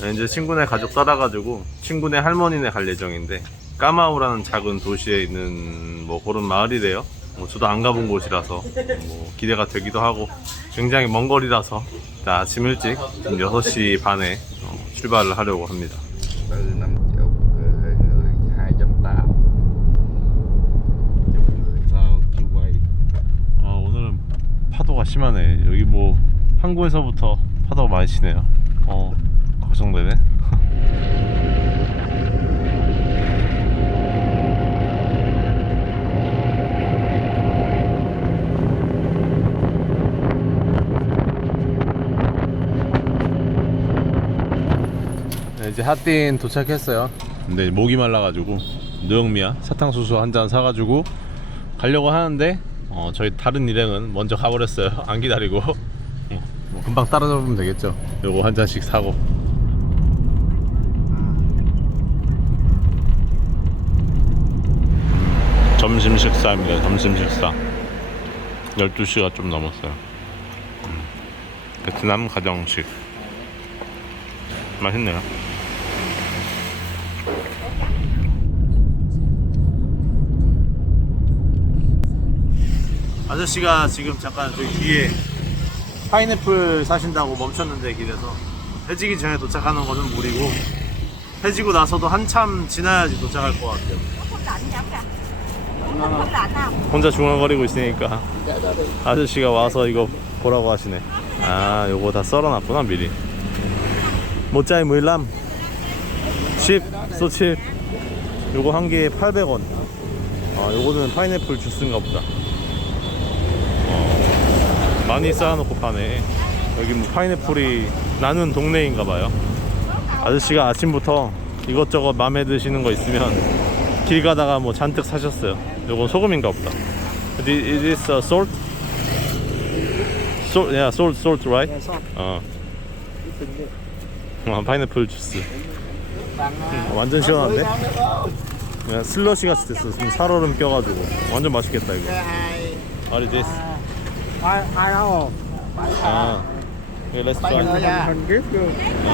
네, 이제 친구네 가족 따라가지고 친구네 할머니네 갈 예정인데 까마우라는 작은 도시에 있는 뭐 그런 마을이래요. 뭐 저도 안 가본 곳이라서 뭐 기대가 되기도 하고 굉장히 먼 거리라서 아침 일찍 좀 6시 반에 어, 출발을 하려고 합니다. 어, 오늘은 파도가 심하네. 여기 뭐 항구에서부터 파도가 많이 치네요. 어, 걱정되네. 네, 이제 핫딘 도착했어요. 근데 목이 말라가지고 느영미야 사탕수수 한 잔 사가지고 가려고 하는데 어, 저희 다른 일행은 먼저 가버렸어요. 안 기다리고 어, 뭐 금방 따라잡으면 되겠죠. 요거 한 잔씩 사고. 점심 식사입니다. 점심 식사. 12시가 좀 넘었어요. 음, 베트남 가정식. 맛있네요. 아저씨가 지금 잠깐 저기 뒤에 파인애플 사신다고 멈췄는데 길에서 해지기 전에 도착하는 거는 무리고 해지고 나서도 한참 지나야지 도착할 것 같아요. 혼자 중얼거리고 있으니까 아저씨가 와서 이거 보라고 하시네. 아, 요거 다 썰어놨구나 미리. 모짜이 무일람 10 소칩 요거 한 개에 800원. 아, 요거는 파인애플 주스인가 보다. 어, 많이 쌓아놓고 파네. 여기 뭐 파인애플이 나는 동네인가 봐요. 아저씨가 아침부터 이것저것 마음에 드시는 거 있으면 길 가다가 뭐 잔뜩 사셨어요. 요건 소금인가 보다. Is uh, salt. Salt, yeah, salt, salt, right? 어. 어, 파인애플 주스. 음, 완전 시원한데? 그냥 슬러시 같이 됐어. 지금 살얼음 껴가지고 완전 맛있겠다 이거. What is this? ai ai đâu 아, okay, let's try. hình kiếp luôn 아,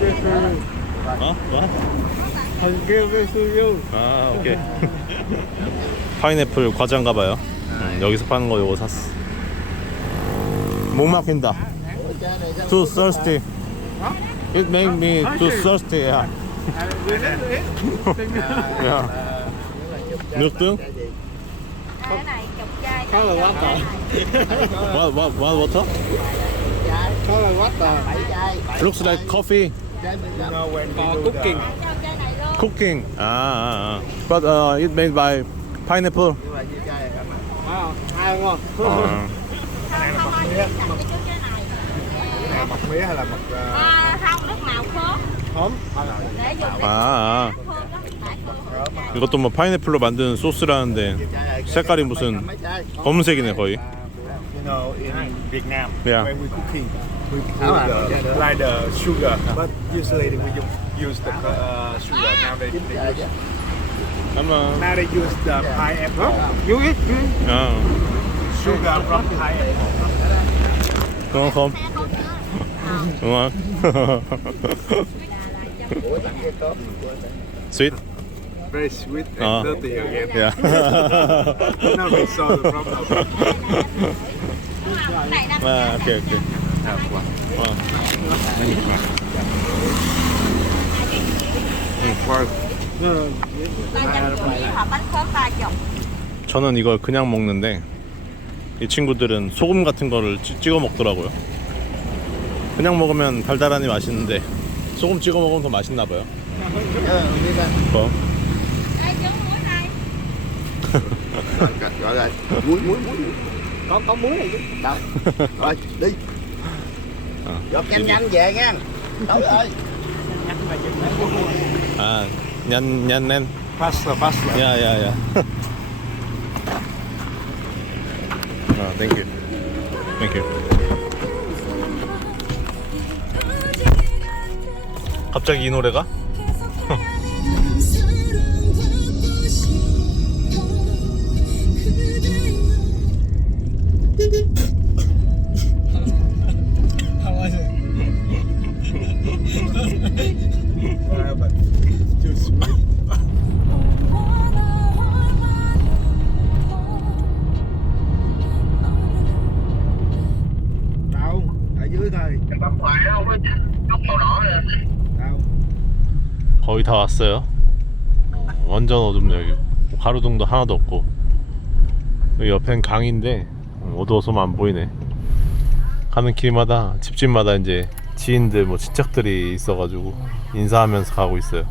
cái sư 어? 뭐? hình kia cái sư yêu 아, 오케이. 파인애플 과자인가 봐요. 음, 여기서 파는 거 요거 샀어. 목 막힌다. Too thirsty. It made me too thirsty. Yeah. yeah. nước tương? cái này chục chai Có là quá trời. What, what, what water? có là quá tờ Looks like coffee. for cooking Cooking. Ah, ah, ah. But uh, it made by Phải ngon 아, không không anh biết đặt cái chút chai này mật mía hay là mật uh, à, không lúc nào khô hóm để dùng để 아, 아. khô đó tại khô 이것도 뭐 파인애플로 만든 소스라는데 색깔이 무슨 검은색이네 거의. You know, in Vietnam, Yeah. when we cooking, we put the, like the sugar, but usually we use, use the uh, sugar. Now they, they use, 한번. now they use the pineapple you eat you eat. 어. sugar from pineapple. 그만 컴. 그만. 스윗? Very sweet and Uh. dirty again. 야. now we solve the problem. cái này năm 아, 오케이, 오케이. 어. ba trăm rưỡi hoặc 저는 이걸 그냥 먹는데 이 친구들은 소금 같은 거를 찌- 찍어 먹더라고요. 그냥 먹으면 달달하니 맛있는데 소금 찍어 먹으면 더 맛있나 봐요. 뭐? đây trứng muối này gọi là muối muối muối có có muối này chứ đâu rồi đi Ờ. dọn nhanh nhanh về nha Tối ơi 아, 냔, 냔넨. Faster, faster. 야, 야, 야. 아, 땡큐. 땡큐. 갑자기 이 노래가? 다 왔어요. 어, 완전 어둡네 여기. 가로등도 하나도 없고. 옆엔 강인데 어, 어두워서만 안 보이네. 가는 길마다 집집마다 이제 지인들 뭐 친척들이 있어가지고 인사하면서 가고 있어요.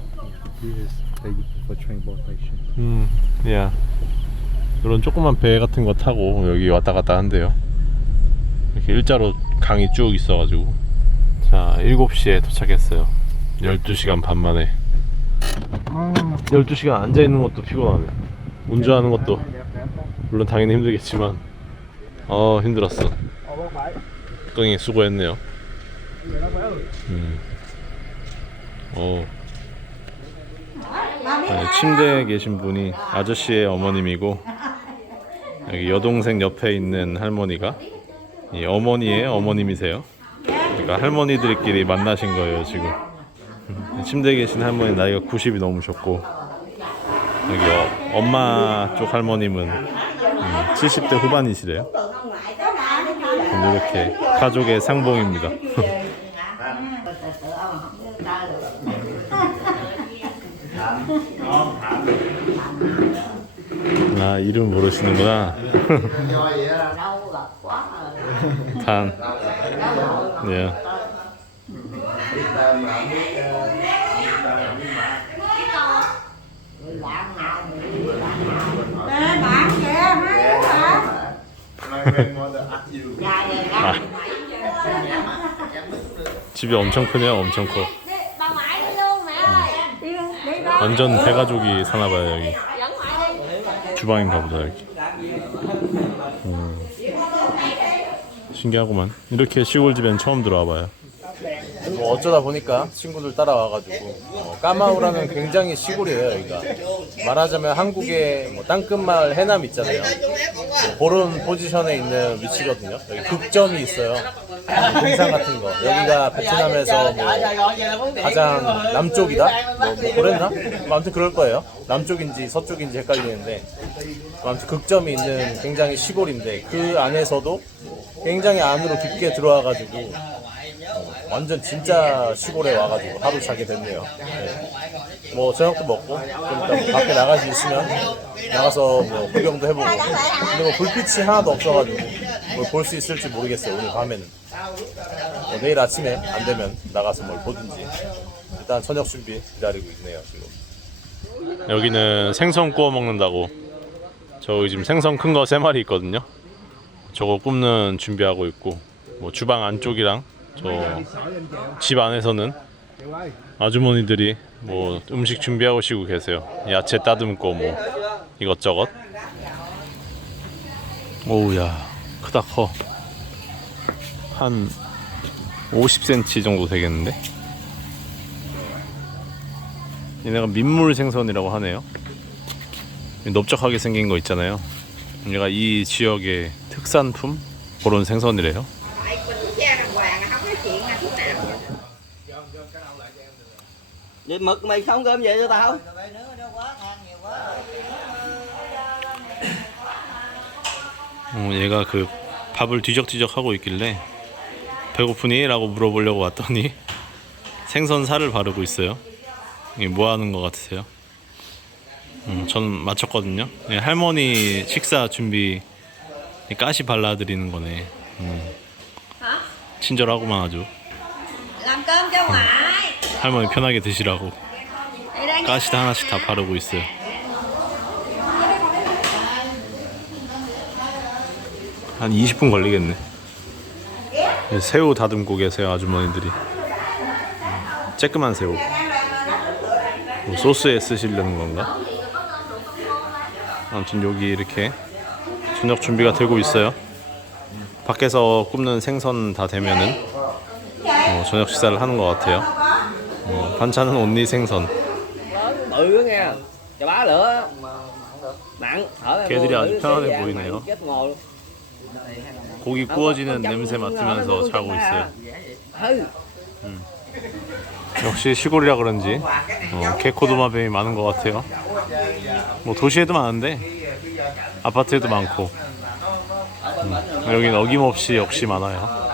음, 야. 이런 조그만 배 같은 거 타고 여기 왔다 갔다 한대요. 이렇게 일자로 강이 쭉 있어가지고. 자, 7시에 도착했어요. 12시간 반 만에. 12시간 앉아있는 것도 피곤하네. 운전하는 것도 물론 당연히 힘들겠지만 어 힘들었어. 끙이 수고했네요. 음. 어. 네, 침대에 계신 분이 아저씨의 어머님이고 여기 여동생 옆에 있는 할머니가 이 어머니의 어머님이세요. 그러니까 할머니들끼리 만나신 거예요 지금. 음, 침대에 계신 할머니 나이가 90이 넘으셨고 여기 어, 엄마 쪽 할머님은 음, 70대 후반이시래요. 음, 이렇게 가족의 상봉입니다. 아 이름 모르시는구나. 단. 예. 아. 집이 엄청 크네요. 엄청 커. Đi con. 완전 대가족이 사나봐요 여기. 주방인가 보다 여기. 음. 신기하구만. 이렇게 시골집엔 처음 들어와봐요. 뭐 어쩌다 보니까 친구들 따라와가지고 어, 까마우라는 굉장히 시골이에요 여기가. 말하자면 한국의 뭐 땅끝마을 해남 있잖아요. 뭐 그런 포지션에 있는 위치거든요. 여기 극점이 있어요. 등산 같은 거. 여기가 베트남에서 뭐 가장 남쪽이다? 뭐, 뭐 그랬나? 뭐 아무튼 그럴 거예요. 남쪽인지 서쪽인지 헷갈리는데 뭐 아무튼 극점이 있는 굉장히 시골인데 그 안에서도 굉장히 안으로 깊게 들어와가지고 어, 완전 진짜 시골에 와가지고 하루 자게 됐네요. 네. 뭐 저녁도 먹고 좀 이따 뭐 밖에 나갈 수 있으면 나가서 뭐 구경도 해보고 근데 뭐 불빛이 하나도 없어가지고 뭘 볼 수 있을지 모르겠어요 오늘 밤에는. 뭐 내일 아침에 안 되면 나가서 뭘 보든지. 일단 저녁 준비 기다리고 있네요 지금. 여기는 생선 구워 먹는다고. 저기 지금 생선 큰 거 세 마리 있거든요. 저거 굽는 준비하고 있고 뭐 주방 안쪽이랑 저 집 안에서는 아주머니들이 뭐 음식 준비하고 시고 계세요. 야채 따듬고 뭐 이것저것. 오우야 크다 커 한 50cm 정도 되겠는데? 얘네가 민물 생선이라고 하네요. 넓적하게 생긴 거 있잖아요. 얘가 이 지역의 특산품? 그런 생선이래요 Tại mình quốc gia đàng hoàng là không có chuyện là thuốc nào. Vậy mực mày không cơm về cho tao 어, 얘가 그 밥을 뒤적뒤적 하고 있길래 배고프니? 라고 물어보려고 왔더니 생선 살을 바르고 있어요 이게 뭐 하는 것 같으세요? 음, 저는 맞췄거든요 예, 할머니 식사 준비 가시 발라드리는 거네 음. 아주 Làm cơm cho ngoại. 할머니 편하게 드시라고. 가시도 하나씩 다 바르고 있어요. 한 20분 걸리겠네. 새우 다듬고 계세요 아주머니들이. 음, 쬐끄만 새우. 뭐 소스에 쓰시려는 건가? 아무튼 여기 이렇게 저녁 준비가 되고 있어요. 밖에서 굽는 생선 다 되면은 어, 저녁 식사를 하는 것 같아요 어, 반찬은 온리 생선 bự nghe cho bá lửa nặng thở 걔들이 mua 아주 편안해 xe 보이네요. mày chết ngồi luôn. 고기 구워지는 냄새 맡으면서 자고 있어요 hư 역시 시골이라 그런지 어, 개코도마뱀이 많은 것 같아요. 뭐 도시에도 많은데 아파트에도 많고 음, 여기는 어김없이 역시 많아요.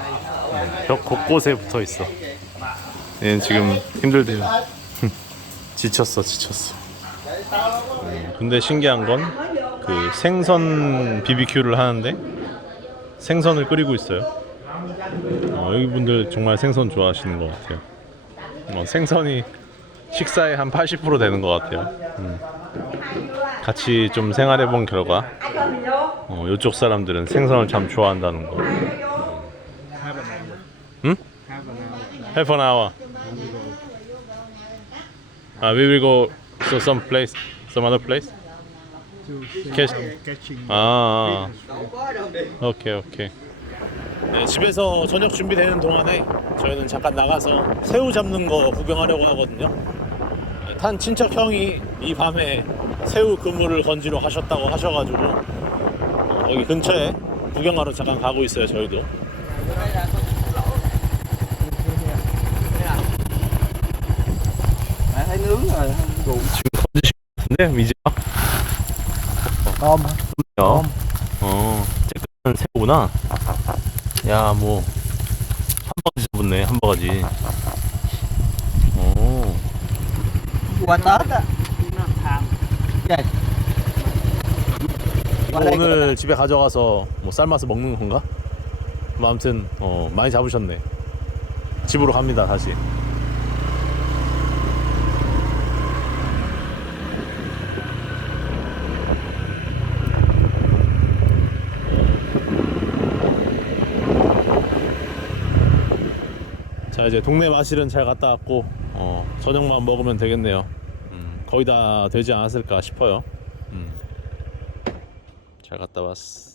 음, 벽 곳곳에 붙어 있어. 얘는 지금 힘들대요. 지쳤어, 지쳤어. 음, 근데 신기한 건 그 생선 BBQ를 하는데 생선을 끓이고 있어요. 어, 여기 분들 정말 생선 좋아하시는 것 같아요. 어, 생선이 식사의 한 80% 되는 것 같아요. 음. 같이 좀 생활해본 결과 어, 이쪽 사람들은 생선을 참 좋아한다는 거. 응? Half an hour. Uh, we will go to some place, some other place. Catch. 아, 아. 오케이 오케이. 네, 집에서 저녁 준비되는 동안에 저희는 잠깐 나가서 새우 잡는 거 구경하려고 하거든요. 네, 탄 친척 형이 이 밤에 새우 그물을 건지러 하셨다고 하셔가지고 어, 여기 근처에 구경하러 잠깐 가고 있어요 저희도. Thấy nướng rồi 근데 미지야? tôm 어, 어, 쬐끈한 새우구나. 야, 뭐, 한 바가지 잡았네, 한 바가지. 오, qua tết á Vậy. qua đây 오늘 집에 가져가서 뭐 삶아서 먹는 건가? 뭐 아무튼, 어, 많이 잡으셨네. 집으로 갑니다, 다시. 자 이제 동네 마실은 잘 갔다 왔고 어, 저녁만 먹으면 되겠네요. 음, 거의 다 되지 않았을까 싶어요. 음. 잘 갔다 왔어.